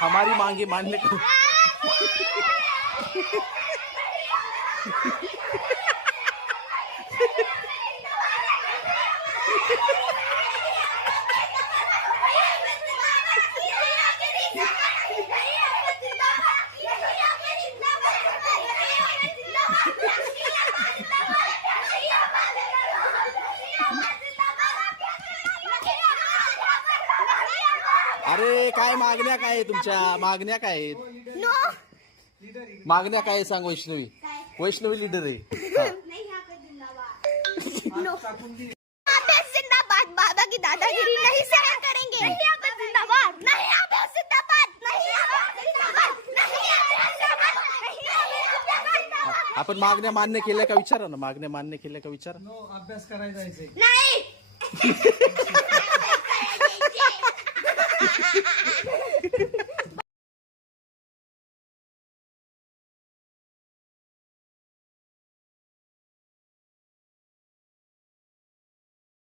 हमारी मांगे मान्य करो। अरे काय मागण्या काय आहे तुमच्या? मागण्या काय आहेत? मागण्या काय आहे सांग वैष्णवी. वैष्णवी लीडर आहे. जिंदाबाद. बाबा की दादागिरी नहीं सहन करेंगे. जिंदाबाद. नहीं जिंदाबाद. नहीं आपण मागण्या मान्य केल्या का विचारा ना. मागण्या मान्य केल्या का विचारा. अभ्यास करायचा आहे. नहीं